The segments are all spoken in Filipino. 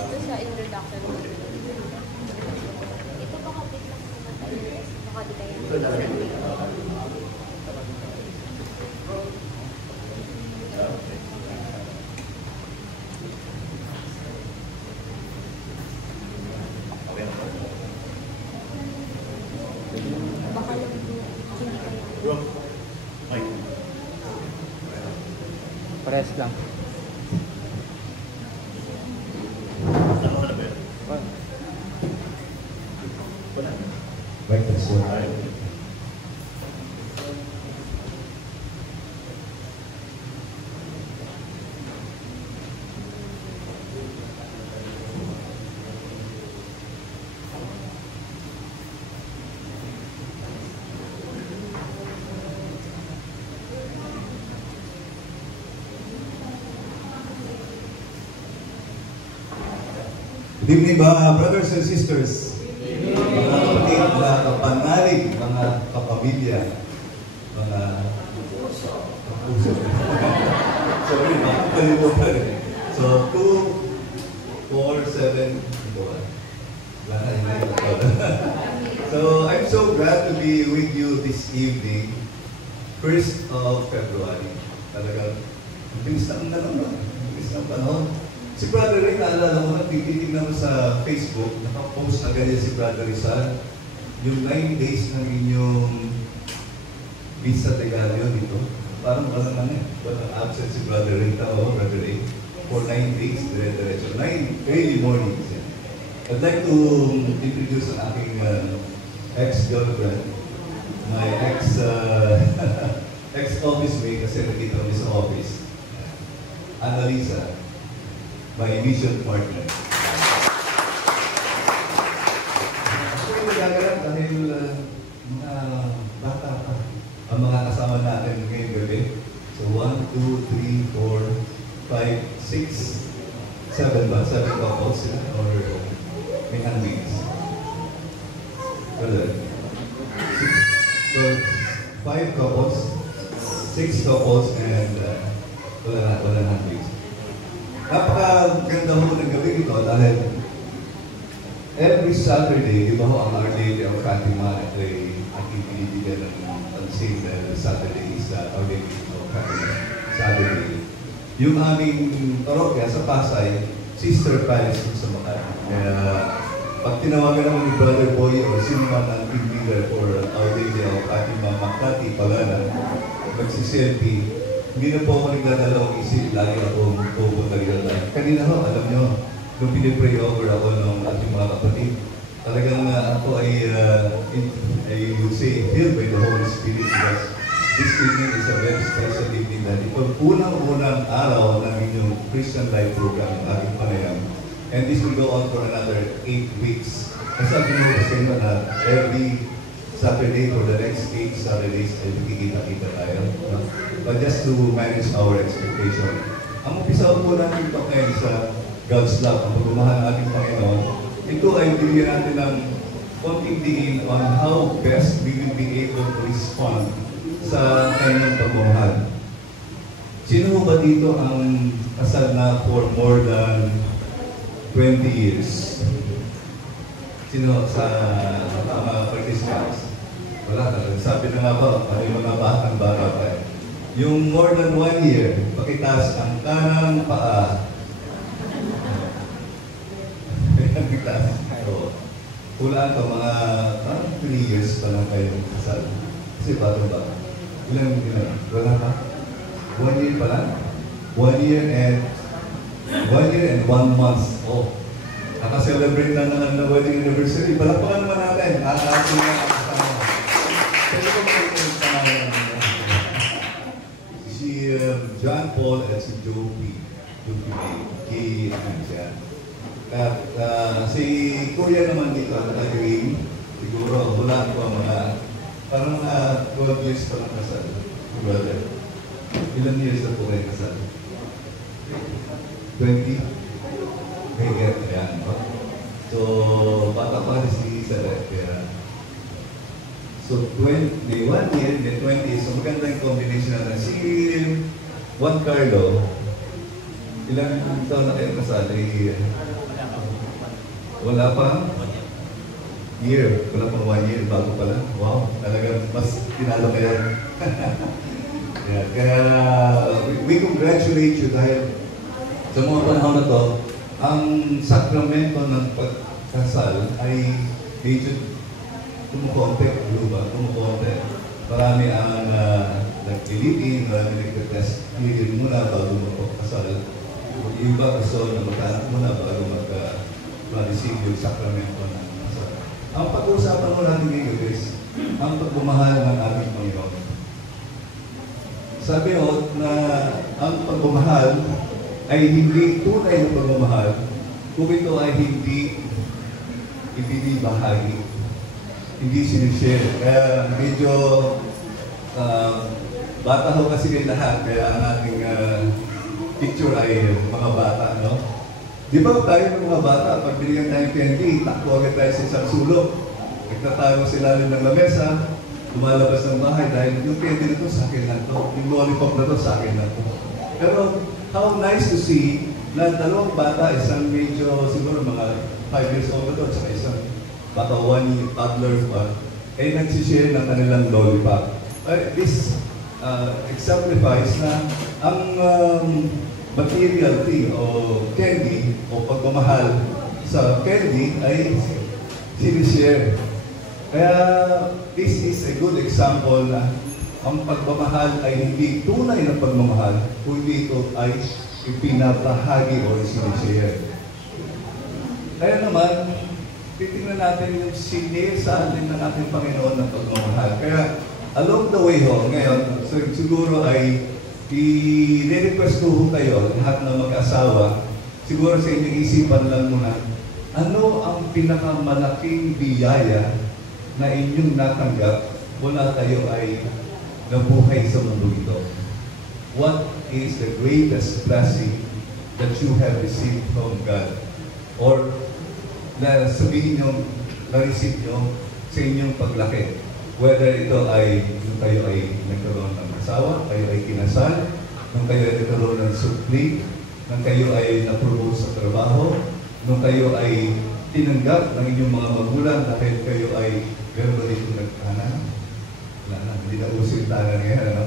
dito sa introduction mo. Ito baka bit lang naman tayo. Baka di kaya. Baka lang hindi kaya. Press lang. Right, that's what I Good evening mga brothers and sisters, mga kapatid, mga kapanalig, mga kapamilya, mga kapuso. Sorry, makakalimutan eh. So, 2, 4, 7, So, I'm so glad to be with you this evening, 1st of February. Talagang, bilis na naman, bilis na panahon. Si Brother Ray, naalala mo na, titignan mo sa Facebook, nakapost na ganyan si Brother Rizal, yung 9 days ng inyong visa Tegalio dito. Parang walang absent si Brother Ray. Tao, Brother Ray. For 9 days, dire-diretso. 9 early mornings. I'd like to introduce ang aking ex-girlfriend, my ex-office mate, kasi nakita kami sa office, Annalisa, my mission partner. So, nagagalap dahil mga bata pa ang mga kasama natin ngayong gabi. So, 1, 2, 3, 4, 5, 6, 7 ba? 7 couples sila? Or may handmaids? Well, so, 5 couples, 6 couples, and wala handmaids. Napakaganda ho ng gabi ito dahil every Saturday, di ba ho ang Our Lady of Fatima ay aking binibigyan ng pansin dahil Saturday is Our Lady of Fatima Saturday. Yung aming parokya sa Pasay, Sister Palace sa Makati. Kaya pag tinawagan naman ni Brother Boy o sino man ang team leader for Our Lady of Fatima Makati, Palanan, magsiselfie, hindi na po ako nagdadalawang isip, lagi ako pupunta rin. Kanina ho, alam nyo, nung pinipray over ako ng ating mga kapatid, talagang ako ay, I would say, filled by the Holy Spirit because this evening is a very special evening na ito. Unang-unang araw ng inyong Christian Life Program, ating panayam. And this will go on for another 8 weeks. Nasabi mo kasi na every Saturday for the next 8 Saturdays ay magkikita-kita tayo. No? But just to manage our expectation. Ang umpisa po natin ito ngayon sa God's love, ang pagmamahal ng ating Panginoon, ito ay bigyan natin ng konting diin on how best we will be able to respond sa kanyang pagmamahal. Sino ba dito ang kasal na for more than 20 years? Sino sa mga participants? Wala talaga. Sabi na nga ba, ano yung mga batang bata pa eh. Yung more than 1 year, pakitaas ang kanang paa. Pakitaas. So, hulaan ka mga 3 years pa lang kayo kasal. Kasi batang bata. Ilang wala pa? 1 year pa lang? 1 year and 1 month. Oh. Naka-celebrate na naman na wedding anniversary. Palakpakan naman natin. Ating mga kasama. Pwede ko si John Paul at si Joby May. At si Kuya naman dito at nag-ring. Siguro, wala ko ang mga parang 12 years pa lang kasal. Brother. Ilan years na po kayo kasal? 20? May get yan. So, bata pa si Sarah. So, 1 year, then 20. So, maganda yung combination natin. Si Juan Carlo, ilang taon na kayo kasal? Wala pa year. Wala pang 1 year bago pala. Wow, talagang mas tinalo kayo. Yeah, kaya we congratulate you dahil sa mga panahon na to, ang sakramento ng pagkasal ay medyo tumukonte, tumukonte. Marami ang nag-ilipin, marami nag-test muna bago magpapakasal. Yung iba gusto na magkanak muna bago ma-receive yung sakramento ng kasal. Ang pag-uusapan mo natin ngayon is ang pagmamahal ng ating Panginoon. Sabi ho na ang pagmamahal ay hindi tunay na pagmamahal kung ito ay hindi ibinibahagi, hindi sinishare. Kaya medyo bata ho kasi kayo lahat, kaya ang ating picture ay mga bata, no? Di ba tayo ng mga bata, pag binigyan tayong candy, takbo agad tayo sa isang sulok. Nagtatago sila rin ng lamesa, lumalabas ng bahay dahil yung candy na to sa akin na to, yung lollipop na to sa akin na to. Pero how nice to see na dalawang bata, isang medyo siguro mga 5 years old na to, at isang baka 1 toddler pa, ay nagsishare ng kanilang lollipop. This exemplifies na ang material thing o candy o pagmamahal sa candy ay sinishare. Kaya this is a good example na ang pagmamahal ay hindi tunay na pagmamahal, kundi ito ay ipinabahagi o sinishare. Kaya naman, titingnan natin yung sinir sa atin ng ating Panginoon ng pagmamahal. Kaya along the way ho, ngayon, so, siguro ay i-request ko kayo, lahat ng mag-asawa, siguro sa inyong isipan lang muna, ano ang pinakamalaking biyaya na inyong natanggap mula kayo ay nabuhay sa mundo ito? What is the greatest blessing that you have received from God? Or na sabihin nyo, na-receive nyo sa inyong paglaki? Whether ito ay, nung kayo ay nagkaroon ng asawa, kayo ay kinasal, nung kayo ay nagkaroon ng supli, nung kayo ay na-promote sa trabaho, nung kayo ay tinanggap ng inyong mga magulang dahil kayo ay gano'n ba dito nagtanan? Wala na, hindi na uso yung tanan ngayon, ano?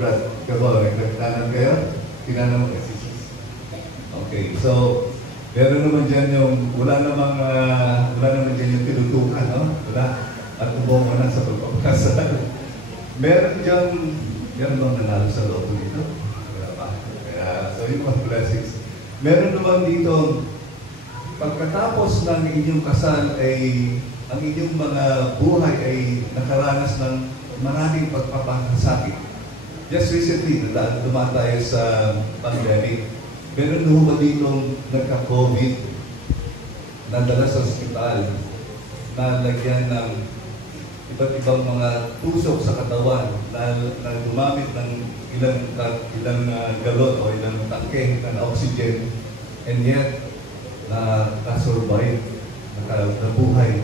Brad, nagtanan kayo? Tinanan mo kasi. Okay, so, meron naman dyan yung, wala naman dyan yung tinutukan, no? Wala. At umuha mo na sa pagpapakasal. Meron bang nanalo sa loto dito? Wala pa. Kaya, so yung mga blessings. Meron naman dito, pagkatapos ng inyong kasal ay, ang inyong mga buhay ay nakaranas ng maraming pagpapakasakit. Just recently, dumaan tayo sa pandemic. Meron naman dito nagka-COVID, nadala sa ospital, na lagyan ng iba't ibang mga tusok sa katawan na gumamit ng ilang galon o ilang tangke ng oxygen, and yet nakasurvive, nabuhay.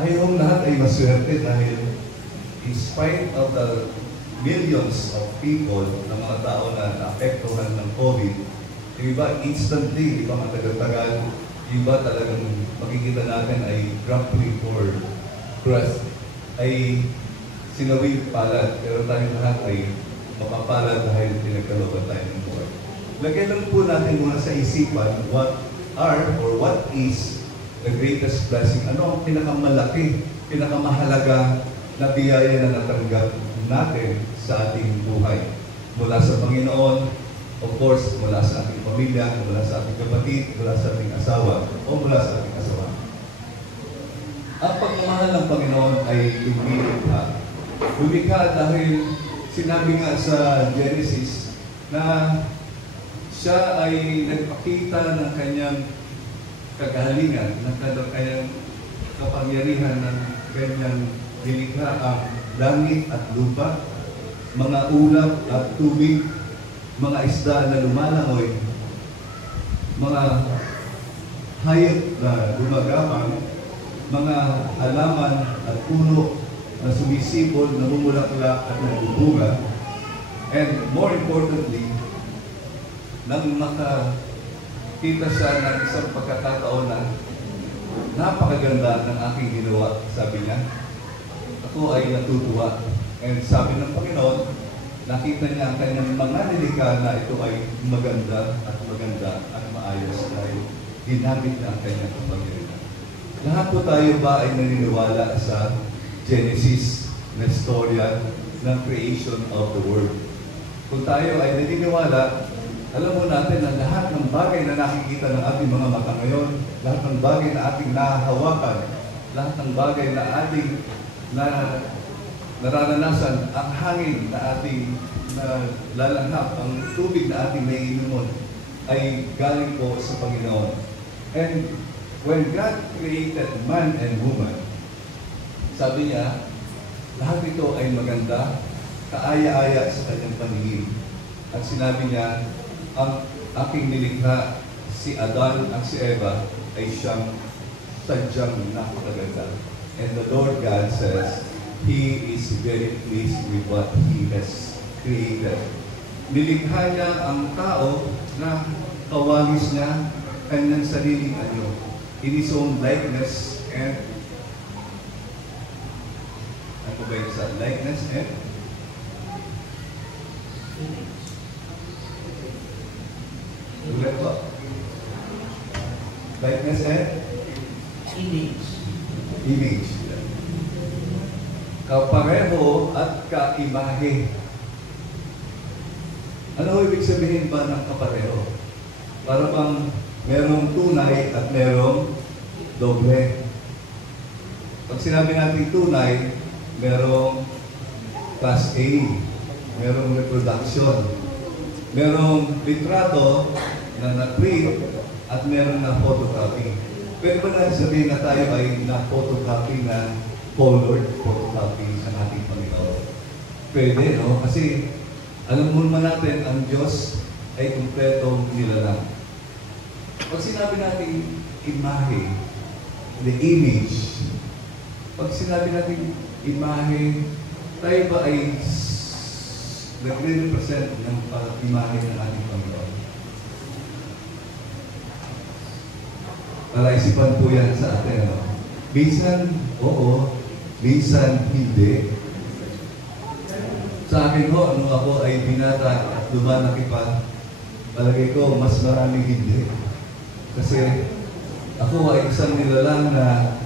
Tayong lahat ay maswerte dahil in spite of the millions of people na mga tao na naapektuhan ng COVID, yung iba instantly, iba matagal-tagal, yung iba talagang makikita natin ay grappling for breath, ay sinawing palad, pero tayong lahat ay mapapalad dahil pinagkalooban tayo ng buhay. Lagyan lang po natin muna sa isipan what is the greatest blessing. Ano ang pinakamalaki, pinakamahalaga na biyaya na natanggap natin sa ating buhay. Mula sa Panginoon, of course, mula sa ating pamilya, mula sa ating kapatid, mula sa ating asawa, o mula sa ating asawa. Ang pagmamahal ng Panginoon ay lumikha. Lumikha dahil sinabi nga sa Genesis na siya ay nagpakita ng kanyang kagalingan, ng kanyang kapangyarihan ng kanyang nilikha ang langit at lupa, mga ulap at tubig, mga isda na lumalangoy, mga hayop na gumagapang, mga halaman at puno na sumisipol, namumulaklak at nagbubunga, and more importantly, nang makakita siya ng isang pagkakataon na napakaganda ng aking ginawa, sabi niya. Ako ay natutuwa. And sabi ng Panginoon, nakita niya ang kanyang mga nilikha na ito ay maganda at maayos dahil ginamit niya ang kanyang kapangyarihan. Lahat po tayo ba ay naniniwala sa Genesis na storya ng creation of the world? Kung tayo ay naniniwala, alam mo natin na lahat ng bagay na nakikita ng ating mga mata ngayon, lahat ng bagay na ating nahahawakan, lahat ng bagay na ating nararanasan, ang hangin na ating lalanghap, ang tubig na ating naiinuman, ay galing po sa Panginoon. And when God created man and woman, sabi niya, lahat ito ay maganda, kaaya-aya sa kanyang paningin. At sinabi niya, ang aking nilikha, si Adan at si Eva, ay siyang sadyang napakaganda. And the Lord God says, He is very pleased with what He has created. Nilikha niya ang tao na kawangis niya kanyang sariling in His own likeness and ano ba yung sa likeness and ulit po. Likeness and image. Kapareho at kaimahe. Ano ibig sabihin ba ng kapareho? Para bang merong tunay at merong doble. Pag sinabi natin tunay, merong class A, merong reproduction, merong litrato na na-print at meron na photocopy. Pwede ba natin sabihin na tayo ay na-photocopy na colored photocopy ng ating Panginoon? Pwede, no? Kasi alam mo naman natin, ang Diyos ay kumpletong nilalang. Pag sinabi natin imahe, the image, pag sinabi natin imahe, tayo ba ay nagre-represent ng imahe ng ating Panginoon? Para isipan po yan sa atin. No? Minsan, oo. Minsan, hindi. Sa akin ho, nung ako ay binata at lumalaki pa, palagay ko, mas maraming hindi. Kasi ako ay isang nilalang na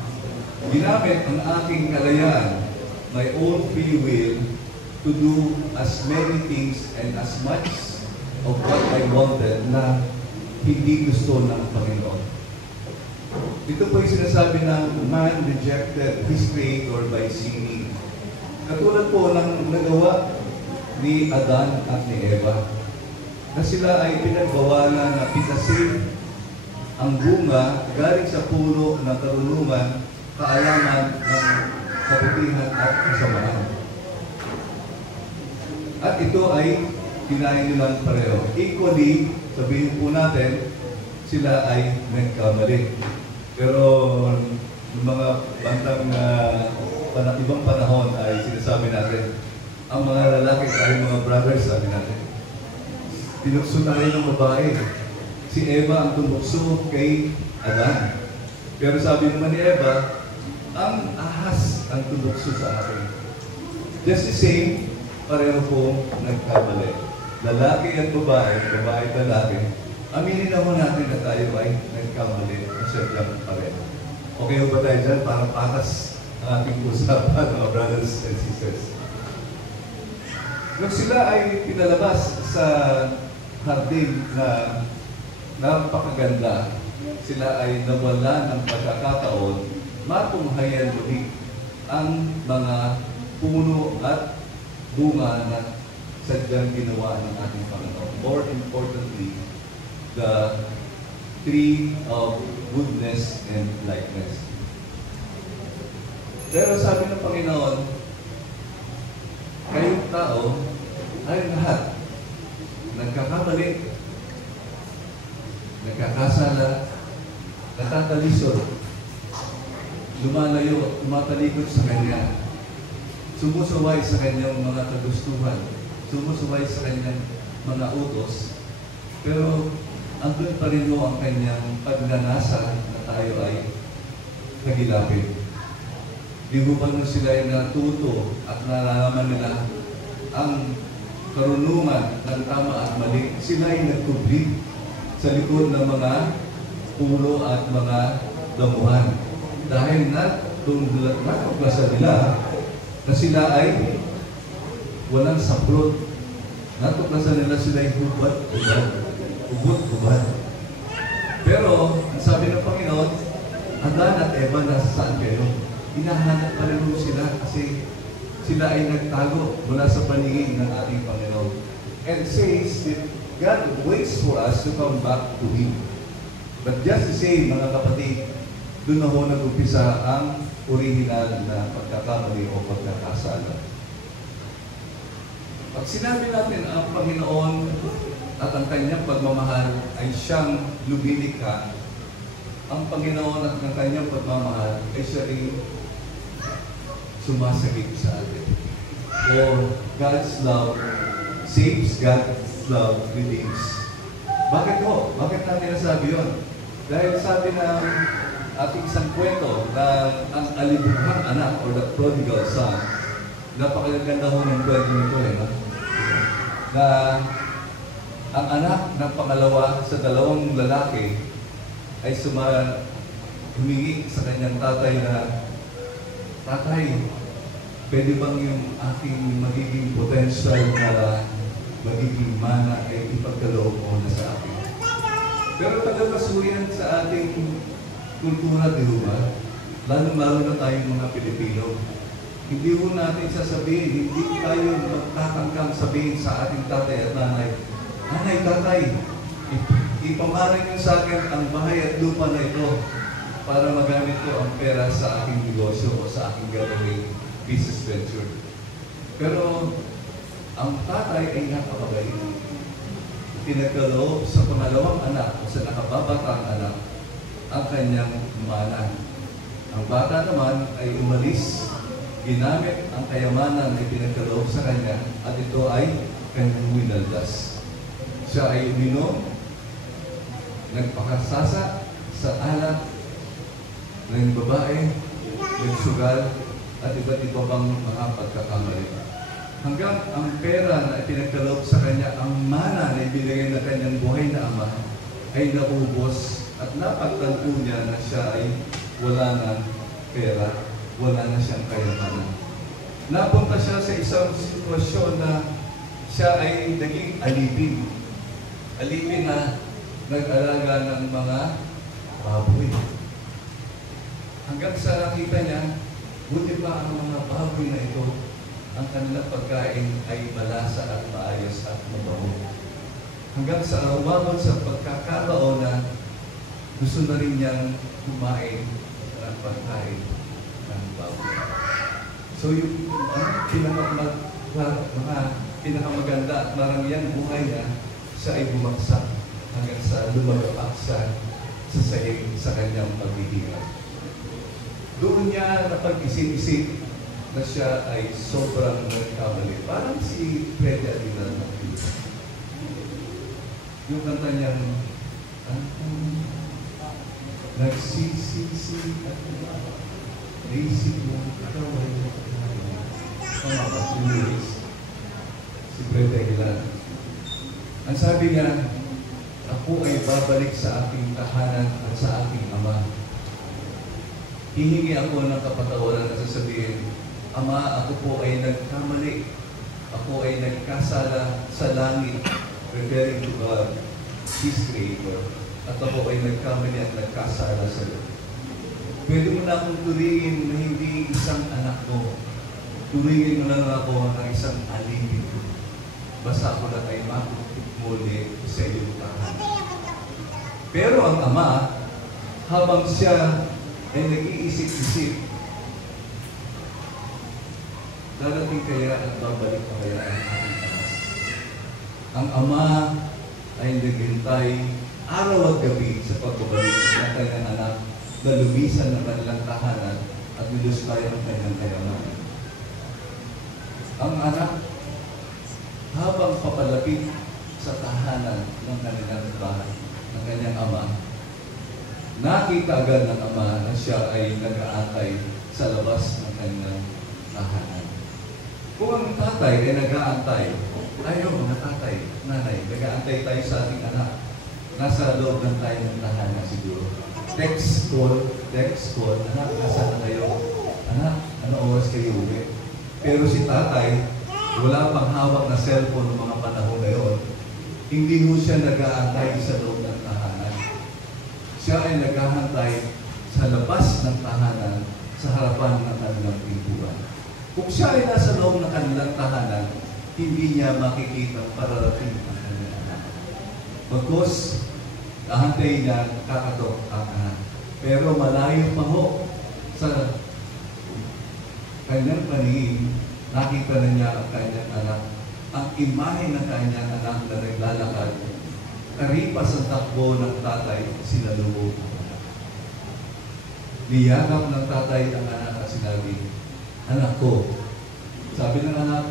ginamit ang aking kalayaan, my own free will, to do as many things and as much of what I wanted na hindi gusto ng Panginoon. Ito po yung sinasabi ng man rejected his creator by sinning. Katulad po ng nagawa ni Adan at ni Eva, na sila ay pinagbawalan na pitasin ang bunga galing sa puno ng karunungan, kaalaman ng kabutihan at kasamaan. At ito ay kinain nilang pareho. Equally, sabihin po natin, sila ay nagkamali. Pero yung mga bantang ibang panahon ay sinasabi natin, ang mga lalaki tayo mga brothers, sabi natin, tinukso tayo ng babae. Si Eva ang tumukso kay Adan. Pero sabi naman ni Eva, ang ahas ang tumukso sa akin. Just the same, pareho po nagkamali. Lalaki at babae at lalaki, aminin naman natin na tayo ay nagkamali na sadyang pareho. Okay ba tayo dyan? Para patas ang ating usapan, mga brothers and sisters. Nung sila ay pinalabas sa hardin na napakaganda, sila ay nawalan ng pagkakataon, matunghayan muli ang mga puno at bunga na sadyang ginawa ng ating Panginoon. More importantly, the tree of goodness and likeness. Pero sabi ng Panginoon, kayong tao ay lahat nagkakamali, nagkakasala, natatalisod, lumalayo, tumatalikod sa Kanya, sumusuway sa Kanyang mga kagustuhan, sumusuway sa Kanyang mga utos, pero andun pa rin mo ang Kanyang pagnanasa na tayo ay kagilapin. Di ko pa nung sila ay natuto at nalalaman nila ang karunungan ng tama at mali, sila ay nagkubli sa likod ng mga pulo at mga damuhan. Dahil natuklasan nila na sila ay walang saplot. Natuklasan nila sila ay hubad-hubad. Hubad-hubad. Pero, ang sabi ng Panginoon, Adan at Eva, nasa saan kayo? Hinahanap pa rin sila kasi sila ay nagtago mula sa paningin ng ating Panginoon. And says that God waits for us to come back to Him. But just the same, mga kapatid, doon na ho nag-umpisa ang original na pagkakamali o pagkakasala. Pag sinabi natin ang Panginoon at ang kanyang pagmamahal ay siyang lumilikha, ang Panginoon at ang kanyang pagmamahal ay siya rin sumasagip sa atin. For God's love saves, God's love redeems. Bakit ho? Bakit natin nasabi yun? Dahil sabi ng ating isang kwento na ang alibughang anak or the prodigal son, napakaganda ho ng kwento nito na ang anak ng pangalawa sa dalawang lalaki ay humingi sa kanyang tatay na, "Tatay, pwede bang yung aking magiging potential na magiging mana ay ipagkaloob mo na sa akin?" Pero tagapasuyan sa ating kultura, di ba? Lalo-lalo na tayong mga Pilipino. Hindi ho natin sasabihin, hindi tayo magtatangkang sabihin sa ating tatay at nanay, "Nanay, tatay, ipamarin niyo sa akin ang bahay at lupa na ito para magamit ko ang pera sa aking negosyo o sa aking gagawing business venture." Pero ang tatay ay napakabait. Pinagkaloob sa pangalawang anak o sa nakababatang anak ang kanyang mana. Ang bata naman ay umalis, ginamit ang kayamanan na pinagkaloob sa kanya at ito ay kanyang winaldas. Siya ay uminom, nagpakasasa sa alak ng babae, nagsugal, at iba't iba pang mga pagkakamali. Hanggang ang pera na ipinagkaloob sa kanya, ang mana na ibinigay na kanyang buhay na ama, ay naubos at napagtanto niya na siya ay wala ng pera, wala na siyang kayamanan. Napunta siya sa isang sitwasyon na siya ay naging alipin. Alipin na nag-alaga ng mga baboy. Hanggang sa nakita niya, buti pa ang mga baboy na ito, ang kanilang pagkain ay malasa at maayos at mabaho. Hanggang sa umabot sa pagkakataon na gusto na rin niyang kumain ng pagkain ng baboy. So yung pinakamaganda at maraming buhay niya, siya ay bumagsak hanggang sa lumagapak siya sa sahig sa kanyang paghihirap. Doon niya napag-isip-isip na siya ay sobrang nagkamali. Parang si Freddy Aguilar. Yung kanta niyang nagsisisi at naisip mo ikaw ay si Freddy Aguilar. Ang sabi niya, "Ako ay babalik sa aking tahanan at sa aking ama. Hihingi ako ng kapatawaran at sasabihin, Ama, ako po ay nagkamali. Ako ay nagkasala sa langit," referring to God, His Creator. "At ako ay nagkamali at nagkasala sa iyo. Pwede mo na akong turingin na hindi isang anak mo. Turingin mo lang ako ng isang alipin. Basta ako na ay muli sa iyong tahanan." Pero ang ama, habang siya ay nag-iisip-isip, darating kaya at babalik kaya ang ating anak. Ang ama ay naghintay araw at gabi sa pagbabalik ng kanyang anak na lumisan ng kanilang tahanan at niluslay ang kanyang kayamanan. Ang anak, habang papalapit sa tahanan ng kanilang bahay, ng kanyang ama, nakita agad ng ama na siya ay nag-aantay sa labas ng kanyang tahanan. Kung ang tatay ay nag-aantay, tayo mga tatay, nanay, nag-aantay tayo sa ating anak. Nasa loob ng tayo ng tahanan siguro. Text call, anak, nasa na kayo? Anak, ano oras kayo uwi? Pero si tatay, wala pang hawak na cellphone ng mga panahon na yun. Hindi mo siya nag-aantay sa loob ng tahanan. Siya ay nag-aantay sa labas ng tahanan, sa harapan ng kanilang pintuan. Kung siya ay nasa loob ng kanilang tahanan, hindi niya makikita pararating ang kanilang anak. Bagkus, ahantay niya kakatok ang anak. Pero malayo pa ho sa kanyang paningin, nakita na niya ang kanyang anak. Ang imahe ng kanyang anak na naglalakad, karipas ang takbo ng tatay, sinalubog ang anak. Niyakap ng tatay ang anak at sinabi, anak ko, sabi ng anak,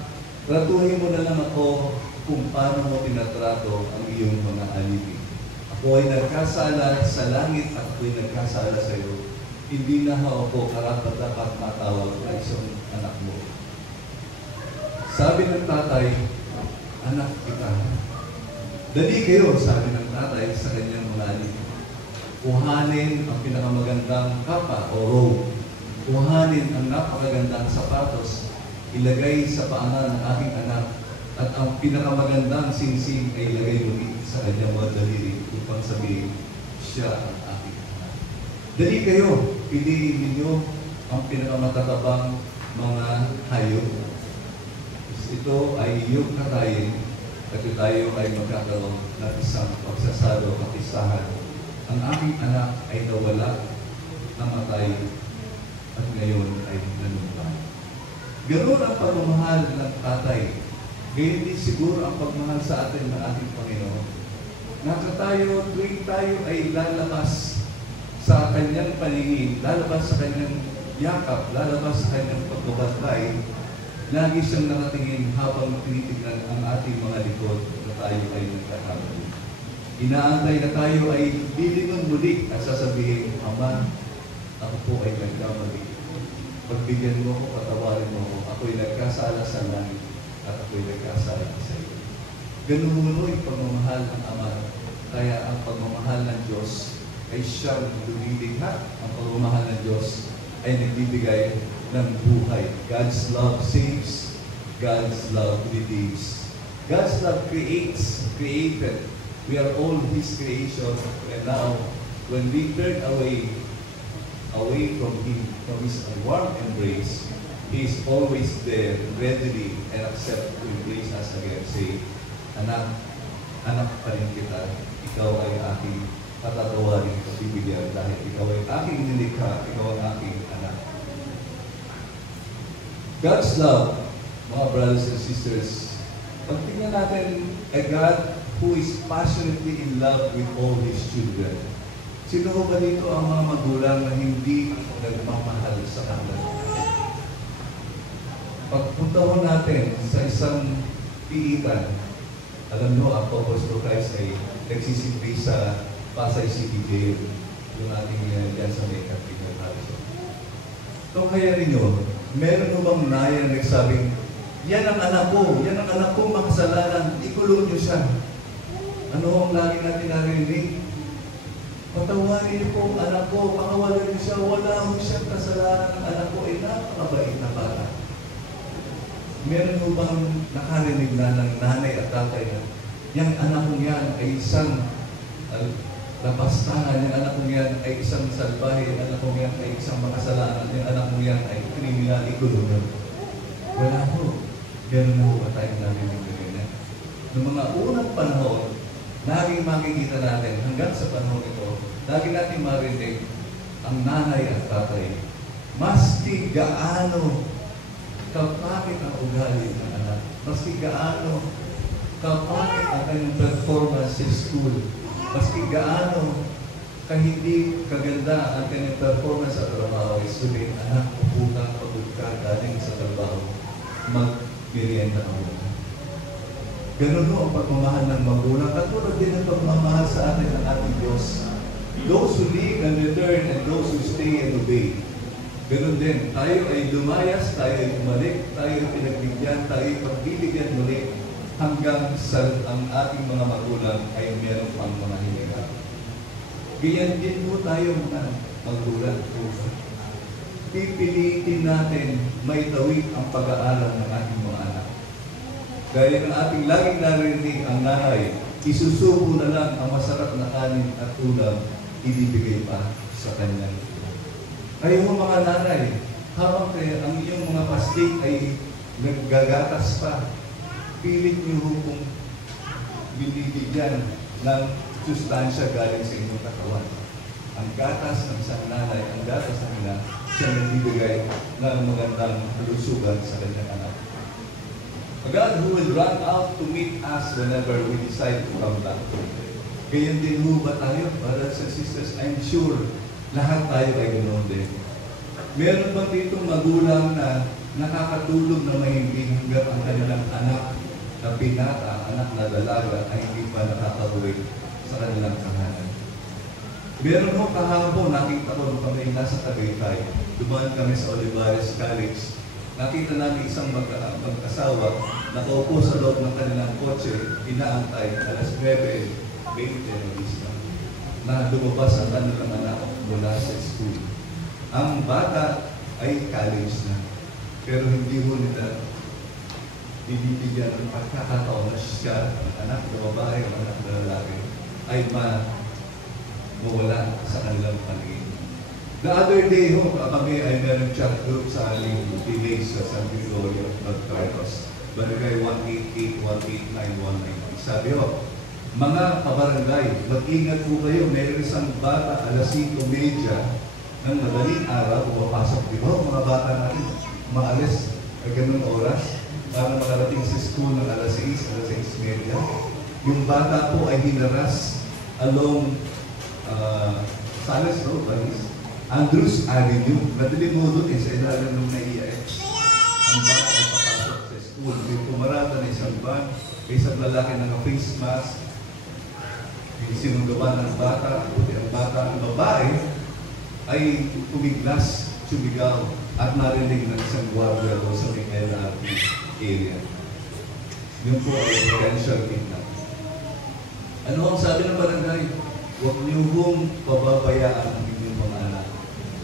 tratuhin mo na lang ako kung paano mo tinatrato ang iyong mga alipin. Ako ay nagkasala sa langit at ako'y nagkasala sa iyo. Hindi na ako karapat-dapat matawag na isang anak mo. Sabi ng tatay, anak kita. Dali kayo, sabi ng tatay sa kanyang mga alipin. Kuhanin ang pinakamagandang kapa o robe. Kuhanin ang napakagandang sapatos, ilagay sa paanan ng aking anak, at ang pinakamagandang singsing ay ilagay ulit sa kanyang mga daliri upang sabihin, siya ang aking anak. Dali kayo, piliin ninyo ang pinakamatatapang mga hayop. Ito ay iyong katayin at tayo ay magkakaroon ng isang pagsasalo at isahan. Ang aking anak ay nawala, namatay, at ngayon ay nanumpay. Ganoon ang pagmamahal ng tatay. Gayon din siguro ang pagmamahal sa atin ng ating Panginoon. Tayo, tuwing tayo ay lalabas sa kanyang paningin, lalabas sa kanyang yakap, lalabas sa kanyang pagbabantay, lagi siyang nakatingin habang tinitignan ang ating mga likod na tayo ay nagkakamali. Inaantay na tayo ay lilingon muli at sasabihin, Ama, ako po ay nagkamali. Pagbigyan mo ako, patawarin mo ako. Ako'y nagkasala sa langit at ako'y nagkasala sa iyo. Ganun yung pagmamahal ng Ama. Kaya ang pagmamahal ng Diyos ay siyang lumilikha. Ang pagmamahal ng Diyos ay nagbibigay ng buhay. God's love saves. God's love redeems. God's love created. We are all His creation. And now, when we turn away from Him, from His warm embrace, He is always there, readily and accept to embrace us again. Say, anak, anak pa rin kita. Ikaw ay aking patatawarin at bibigyan dahil ikaw ay aking nilikha, ikaw ang aking anak. God's love, mga brothers and sisters, pagtingnan natin a God who is passionately in love with all His children. Sino ba dito ang mga magulang na hindi nagmamahal sa kanila? Pagpunta ho natin sa isang piitan, alam nyo, ang Focus to Christ ay nagsisilbi sa Pasay City Jail, yung ating dyan sa may Catholic Harrison. So kaya ninyo, meron mo bang naya na nagsabing, yan ang anak ko, makasalanan, ikulong nyo siya. Ano ang lagi natin narinig? Patawarin niyo po ang anak ko, pakawalan niyo siya, wala mo siyang kasalanan ng anak ko, ay napakabait na bata. Meron mo bang nakarinig na ng nanay at tatay na yung anak kong yan ay isang lapastangan, yung anak kong yan ay isang salbahe, yung anak kong yan ay isang makasalanan, yung anak kong yan ay kriminal, ikulong. Wala po. Ganun na po ba tayong narinig na ganyan? Noong mga unang panahon, laging makikita natin, hanggang sa panahon ito, lagi natin marinig ang nanay at tatay. Maski gaano kapangit ang ugali ng anak, maski gaano kapangit ang kanyang performance sa school, maski gaano kahindi kaganda ang kanyang performance sa trabaho, sabihin, anak, pupunta, pagod ka, galing sa trabaho, mag-merienda ka muna. Ganun ang pagmamahal ng magulang. Katulad din ang pagmamahal sa atin ng ating Diyos. Those who live and return and those who stay and obey. Ganun din, tayo ay lumayas, tayo ay bumalik, tayo ay pinagbigyan, tayo ay pagbibigyan muli hanggang sa ang ating mga magulang ay meron pang mga hininga. Ganyan din po tayo mga magulang. Pipilitin natin may tawid ang pag-aaral ng ating mga anak. Gaya ng ating laging narinig ang nanay, isusubo na lang ang masarap na kanin at ulam, ibibigay pa sa kanyang. Kayo mga nanay, habang kayo ang iyong mga pastig ay naggagatas pa, pilit niyo kung binibigyan ng sustansya galing sa inyong katawan. Ang gatas ng isang nanay, ang gatas ng ina, siya nagbibigay ng magandang kalusugan sa kanyang anak. A God who will run out to meet us whenever we decide to come back. Ganyan din ho ba tayo, brothers and sisters? I'm sure lahat tayo ay ganoon din. Meron bang ditong magulang na nakakatulog na mahimbing hanggang ang kanilang anak na binata, anak na dalaga ay hindi pa nakakauwi sa kanilang tahanan? Meron ho kahapon, nakita ko nung kami nasa Tagaytay. Dumaan kami sa Olivares College. Nakita namin isang mag-asawa na kaupo sa loob ng kanilang kotse, inaantay, alas 9:20 na lumabas ang kanilang anak mula sa school. Ang bata ay college na, pero hindi ho nila binibigyan ng pagkakataon na siya, ang anak na babae, ang anak na lalaki, ay mawala sa kanilang paningin. The other day ho, kami ay meron chat group sa aming village sa San Gregorio of Carlos, Barangay 188-189-190. Sabi ho, mga kabarangay, mag-ingat po kayo. Meron isang bata, alas 5:30 ng madaling araw, pumapasok. Di ba, mga bata natin, maalis ay ganun oras para makarating sa school ng alas 6, alas 6:30. Yung bata po ay hinaras along Salas Road, Andrews Avenue. Madaling mo doon sa ilalim ng NAIA. Ang bata ay papasok sa school. May pumarata na isang van, may isang lalaki na face mask. Sinunggawa ng bata, buti ang bata ng babae ay tumiglas, sumigaw, at narinig ng isang guardia doon sa may LRT area. Yun po ay potential kidnap. Ano ang sabi ng barangay? Huwag niyo hong pababayaan ang inyong mga anak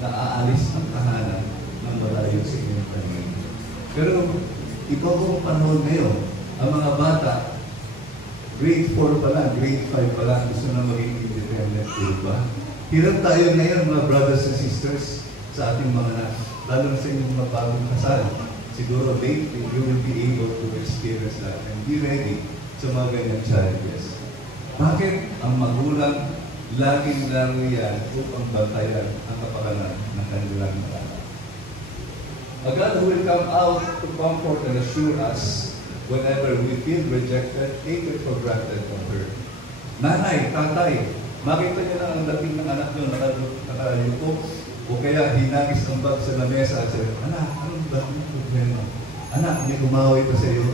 na aalis ang tahanan ng malayo sa inyong paningin. Pero ito pong panahon ngayon, ang mga bata, grade 4 pa lang, grade 5 pa lang, gusto na maging independent, diba? Hirap tayo ngayon, mga brothers and sisters, sa ating mga anak, lalo na sa inyong mga bagong kasal. Siguro lately, you will be able to experience that and be ready sa mga ganyang challenges. Bakit ang magulang laging nariyan upang bantayan ang kapakanan ng kanilang mga anak? A God who will come out to comfort and assure us whenever we feel rejected, take it for granted from her. Nanay, tatay, makita niyo na ang dating ng anak niyo nakayuko o kaya hinagis ang bag sa lamesa at sabi, anak, anong ba ang problema? Anak, hindi kumawi pa sa iyo.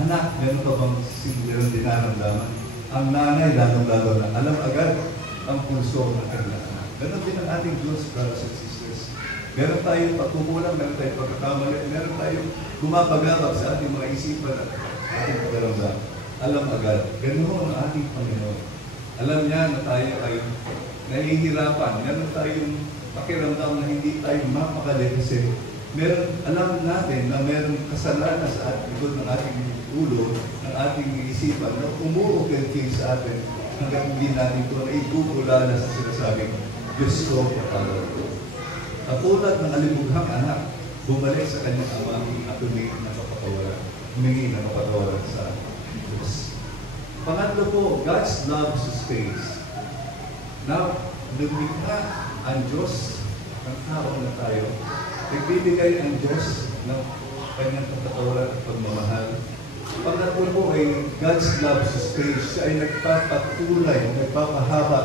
Anak, meron ka bang sindiran dinaramdaman? Ang nanay, lalong-lalo na, alam agad ang pulso ng kanilang anak. Ganon din ang ating Diyos, brothers and sisters. Meron tayong pagkukulang, meron tayong pagkakamali, meron tayong gumapagabag sa ating mga isipan at ating pagkaramdam. Alam agad, ganoon ang ating Panginoon. Alam niya na tayo ay nahihirapan. Meron tayong pakiramdam na hindi tayo mapakali kasi alam natin na meron kasalanan sa likod ng ating ulo, ng ating isipan na umuukil sa atin hanggang hindi natin ito ay gugulala sa sinasabing Diyos ko, patawad ko. Katulad ng alimughang anak, bumalik sa kanyang ama at humingi ng kapatawaran sa Diyos. Pangatlo po, God's love sustains. Now, lumikha ang Diyos ng tao na tayo. Nagbibigay ang Diyos ng kanyang kapatawaran at pagmamahal. Pangatlo po ay God's love sustains. Siya ay nagpapatuloy, nagpapahaba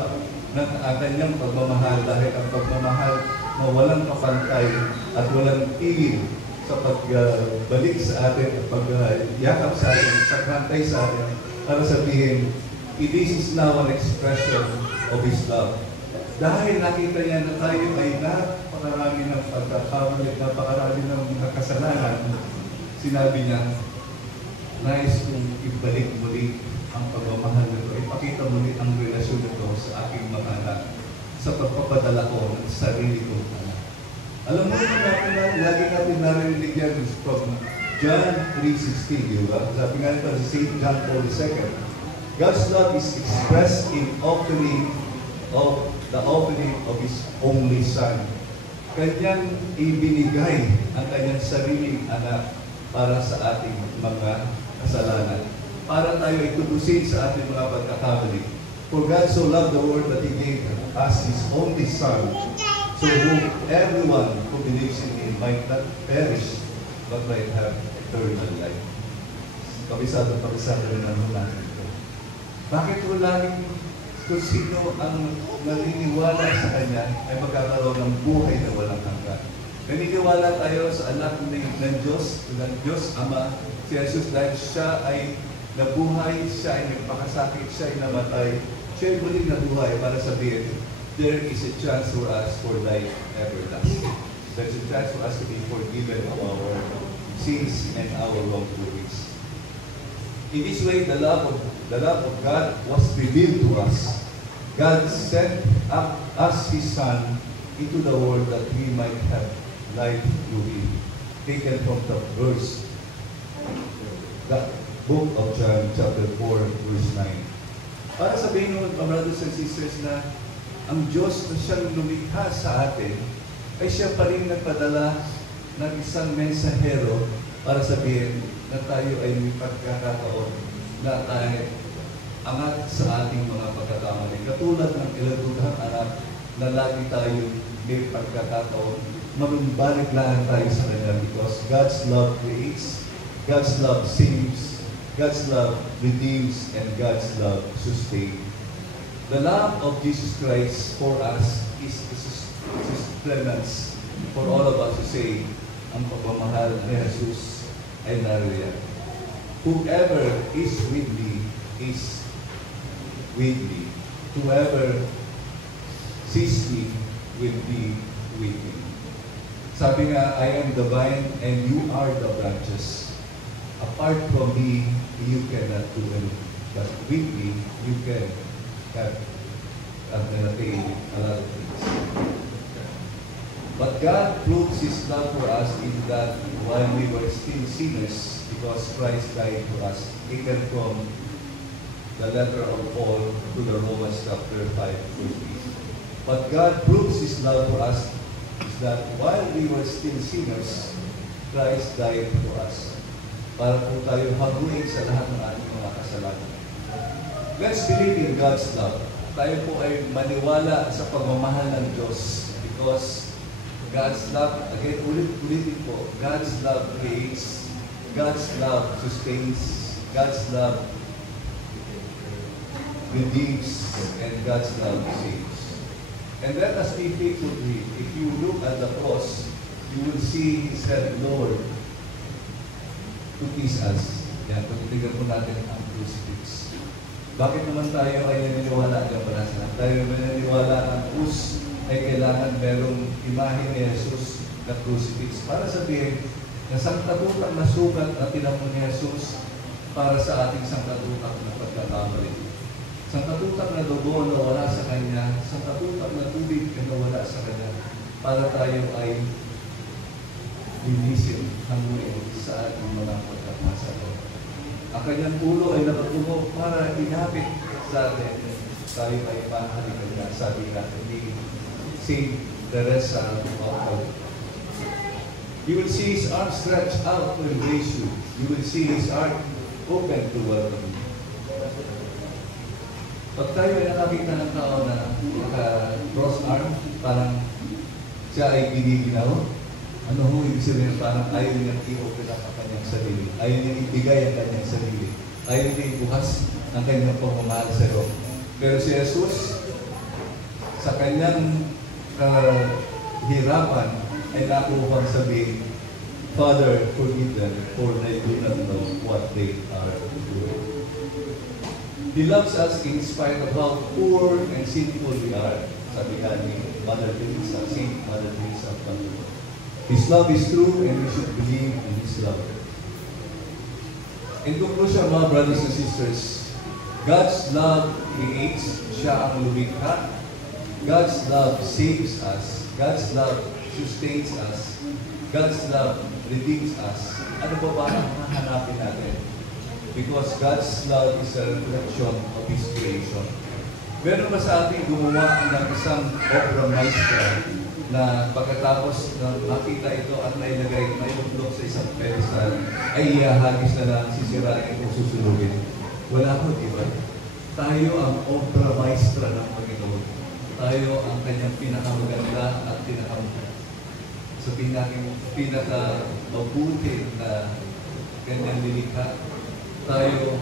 ng kanyang pagmamahal dahil ang pagmamahal na walang kapantay at walang tigil sa pagbalik sa atin at pagyakap sa atin, pagkantay sa atin para sabihin, this is now an expression of His love. Dahil nakita niya na tayo ay napakarami ng pagkakamali, napakarami ng mga kasalanan, sinabi niya, nais kong ibalik muli ang pagmamahal nito, ipakita muli ang relasyon nito sa aking mga anak, sa pagpapadala ko ng sarili kong anak. Alam mo natin na, lagi natin narinig yan from John 3:16, di ba? Sabi nga ito, St. John Paul II, God's love is expressed in the offering of His only Son. Kanyang ibinigay ang kanyang sariling anak para sa ating mga kasalanan. Para tayo ay tubusin sa ating mga pagkakamali. For God so loved the world that He gave us His only Son, so everyone who believes in Him might not perish, but might have eternal life. Kabisado rin ang natin ito. Bakit laging kung sino ang naniniwala sa Kanya ay magkakaroon ng buhay na walang hanggan? Naniniwala tayo sa anak ng Diyos Ama, si Jesus, dahil siya ay nabuhay, siya ay nagpakasakit, siya ay namatay, siya ay muling nabuhay para sabihin, there is a chance for us for life everlasting. There's a chance for us to be forgiven of our sins and our wrongdoings. In this way, the love of God was revealed to us. God sent up us His Son into the world that we might have life through Him. Taken from the verse, the book of John, chapter 4, verse 9. Para sabihin naman, brothers and sisters, na ang Diyos na siyang lumikha sa atin, ay siya pa rin nagpadala ng isang mensahero para sabihin na tayo ay may pagkakataon na tayo angat sa ating mga pagkakamali. Katulad ng iladughang anak na lagi tayo may pagkakataon, manumbalik lang tayo sa Kanya because God's love creates, God's love saves, God's love redeems, and God's love sustains. The love of Jesus Christ for us is sustenance for all of us to say, ang pagmamahal ni Jesus ay naririyan. Whoever is with me is with me. Whoever sees me will be with me. Sabi nga, I am the vine and you are the branches. Apart from me, you cannot do anything. But with me, you can have attain a lot of things. But God proves His love for us in that while we were still sinners, because Christ died for us, taken from the letter of Paul to the Romans chapter 5, verse 8. But God proves His love for us is that while we were still sinners, Christ died for us. Para po tayo haguin sa lahat ng ating mga kasalanan. Let's believe in God's love. Tayo po ay maniwala sa pagmamahal ng Diyos because God's love, again, ulit-ulitin po, God's love creates, God's love sustains, God's love redeems, and God's love saves. And let us be faithful to Him. If you look at the cross, you will see He said, Lord, to teach us. Yan, pagtitignan po natin ang crucifix. Bakit naman tayo ay naniniwala ng panasa? Tayo naniniwala ang krus ay kailangan merong imahe ni Jesus na crucifix para sabihin na sangkatutak na sugat na tinamo ni Jesus para sa ating sangkatutak na pagkakamali. Sangkatutak na dugo na wala sa Kanya, sangkatutak na tubig na wala sa Kanya, para tayo ay linisin hanguin sa ating mga pagkakasala. Ang Kanyang ulo ay nakatungo para inapit sa atin. Tayo ay mahalikan niya, sabi natin ni Saint Teresa of Calcutta. You will see His arms stretched out to embrace you. You will see His heart open to welcome you. Pag tayo ay nakakita ng tao na naka-cross arm, parang siya ay giniginaw, ano ho ibig sabihin? Parang ayaw niyang i-open up ang kanyang sarili. Ayaw niyang ibigay ang kanyang sarili. Ayaw niyang ibukas ang kanyang pagmamahal sa iyo. Pero si Jesus, sa kanyang hirapan, ay nakuhang sabihin, Father, forgive them, for they do not know what they are doing. He loves us in spite of how poor and sinful we are. sabi nga ni Mother Teresa, Saint Mother Teresa of Calcutta. His love is true and we should believe in His love. In conclusion, mga brothers and sisters, God's love creates, siya ang lumikha. God's love saves us. God's love sustains us. God's love redeems us. Ano ba ang hahanapin natin? Because God's love is a reflection of His creation. Meron ba sa ating gumawa ng isang opera maestra na pagkatapos na makita ito at nailagay, maiuplok sa isang pedestal, ay ihahagis na lang, sisirain o susunugin? Wala ko, di ba? Tayo ang opera maestra ng Panginoon. Tayo ang kanyang pinakamaganda at sabihin natin, pinaka-mabuti na kanyang nilikha. Tayo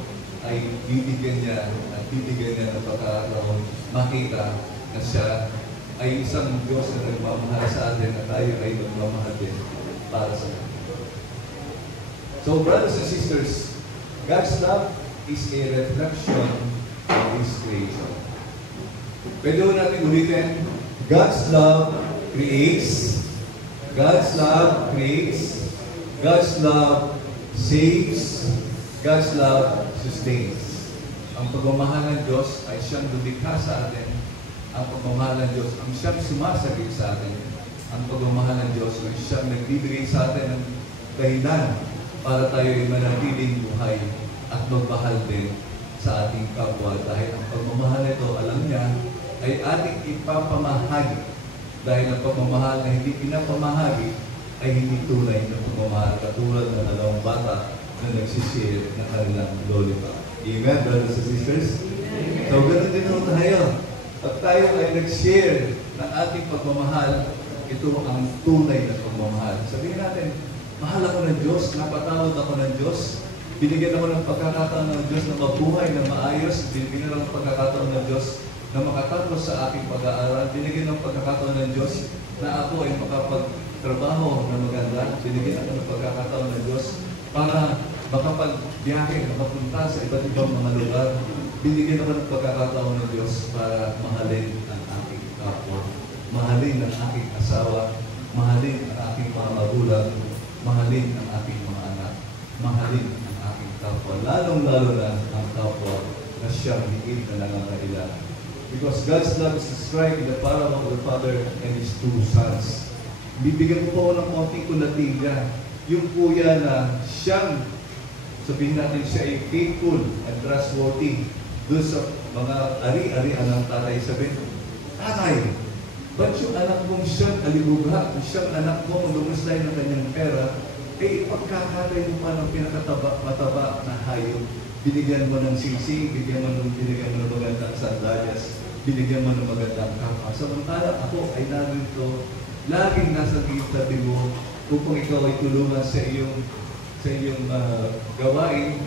ay bibigyan niya at bibigyan niya ng pagkakataon makita na siya ay isang Diyos na nagmamahal sa atin at tayo ay nagmamahal din para sa atin. So, brothers and sisters, God's love is a reflection of His creation. Pwede ho natin ulitin, God's love creates, God's love creates, God's love saves, God's love sustains. Ang pagmamahal ng Diyos ay siyang lumikha sa atin. Ang pagmamahal ng Diyos ang siyang sumasagip sa atin. Ang pagmamahal ng Diyos ay siyang nagbibigay sa atin ng dahilan para tayo ay manatiling buhay at magmahal din sa ating kapwa. Dahil ang pagmamahal nito, alam niya, ay ating ipapamahagi. Dahil ang pagmamahal na hindi pinapamahagi ay hindi tunay na pagmamahal, katulad ng dalawang bata na nagsishare ng kanilang lollipop. Amen, brothers and sisters? So, ganun din ho tayo. Pag tayo ay nag-share ng ating pagmamahal, ito ang tunay na pagmamahal. Sabihin natin, mahal ako ng Diyos, napatawad ako ng Diyos, binigyan ako ng pagkakataon ng Diyos na mabuhay na maayos, binigyan ako ng pagkakataon ng Diyos na makatapos sa aking pag-aaral, binigyan ng pagkakataon ng Diyos na ako ay makapagtrabaho na maganda, binigyan ako ng pagkakataon ng Diyos para makapagbiyahe, makapunta sa iba't ibang mga lugar. Binigyan ako ng pagkakataon ng Diyos para mahalin ang aking kapwa, mahalin ang aking asawa, mahalin ang aking mga magulang, mahalin ang aking mga anak, mahalin ang aking kapwa, lalong-lalo na ang kapwa na siyang higit na nangangailangan. Because God's love is described in the parable of the Father and His two sons. Bibigyan ko po ng konting kulatilya. Yung kuya na siyang, sabihin natin siya ay faithful and trustworthy doon sa mga ari-arian ng tatay. Sabihin, tatay, ba't yung anak mong siyang alibugha, siyang anak mo lumuslay ng kanyang pera, eh ipagkakatay mo pa ng pinakataba na hayop. Binigyan mo ng singsing, binigyan mo ng magandang sandalyas, binigyan mo ng magandang kapa. Samantala ako ay narito, laging nasa tabi mo, upang ikaw ay tulungan sa iyong gawain,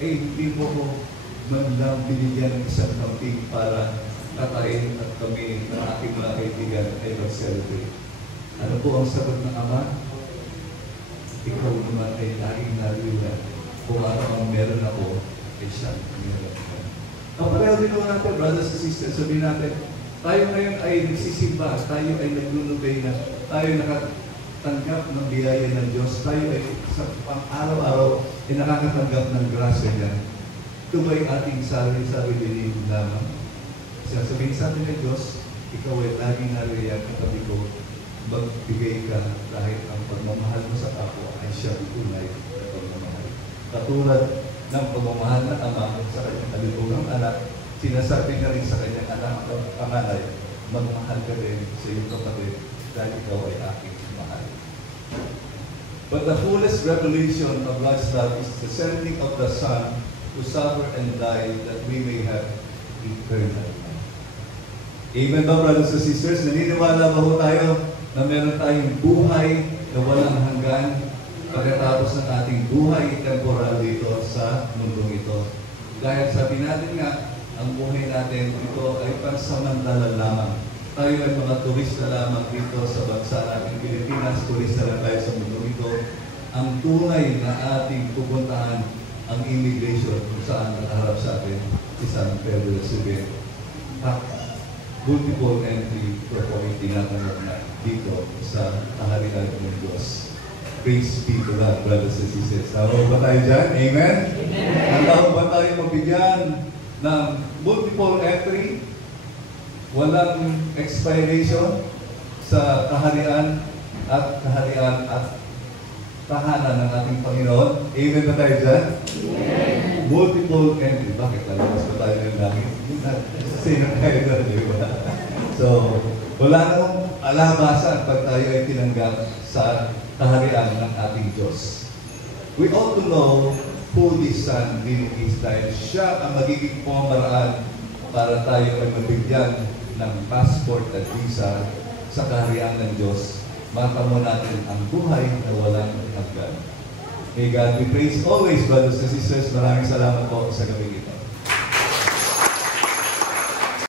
eh hindi mo ko man lang binigyan ng isang kamping para katayin at kami ng aking mga kaibigan ay mag-celebrate. Ano po ang sagot ng Ama? Ikaw naman ay laging nariyan. Kung ano ang meron ako, ay siya meron ako. Kapareho din natin, brothers and sisters, sabihin natin, tayo ngayon ay nagsisimba, tayo ay naglulubay na, tayo nakatanggap ng biyaya ng Diyos, tayo ay sa pang-araw-araw ay nakakatanggap ng grasya niya. Ito ba'y ating sarili-sarili lamang? Sabihin sa atin ng Diyos, ikaw ay laging nariyan katabi ko, magbigay ka dahil ang pagmamahal mo sa kapwa ay siya tunay na pagmamahal. Katulad ng pagmamahal ng Ama sa kanyang kalibugang anak, sinasabi na rin sa kanyang anak ang panganay, magmahal ka rin sa iyong kapatid dahil ikaw ay aking mahal. But the fullest revelation of God's love is the sending of the Son to suffer and die that we may have eternal life. Amen ba, brothers and sisters? Naniniwala ba ho tayo na meron tayong buhay na walang hanggan pagkatapos ng ating buhay temporal dito sa mundong ito? Dahil sabi natin nga, ang buhay natin ito ay pansamantala lamang. Tayo ay mga turista lamang dito sa bansa natin Pilipinas, turista lang tayo sa mundong ito. Ang tunay na ating pupuntahan ang immigration kung saan nakaharap sa atin si San Pedro de Subic. multiple entry ito po ay tinatanong na dito sa kaharian ng Diyos. Praise be to God, brothers and sisters. Tama ba tayo dyan? Amen? Handa ba tayo mabigyan ng multiple entry? Walang expiration sa kaharian at tahanan ng ating Panginoon. Amen ba tayo dyan? Amen. Multiple entry. Bakit? Lalabas ba tayo ng langit? Sino tayo doon, di ba? So, wala nang alabasan pag tayo ay tinanggap sa kaharian ng ating Diyos. We ought to know who this Son really is dahil siya ang magiging pamamaraan para tayo ay mabigyan ng passport at visa sa kaharian ng Diyos. Matamo natin ang buhay na walang hanggan. May God be praised always, brothers and sisters. Maraming salamat po sa gabi ito.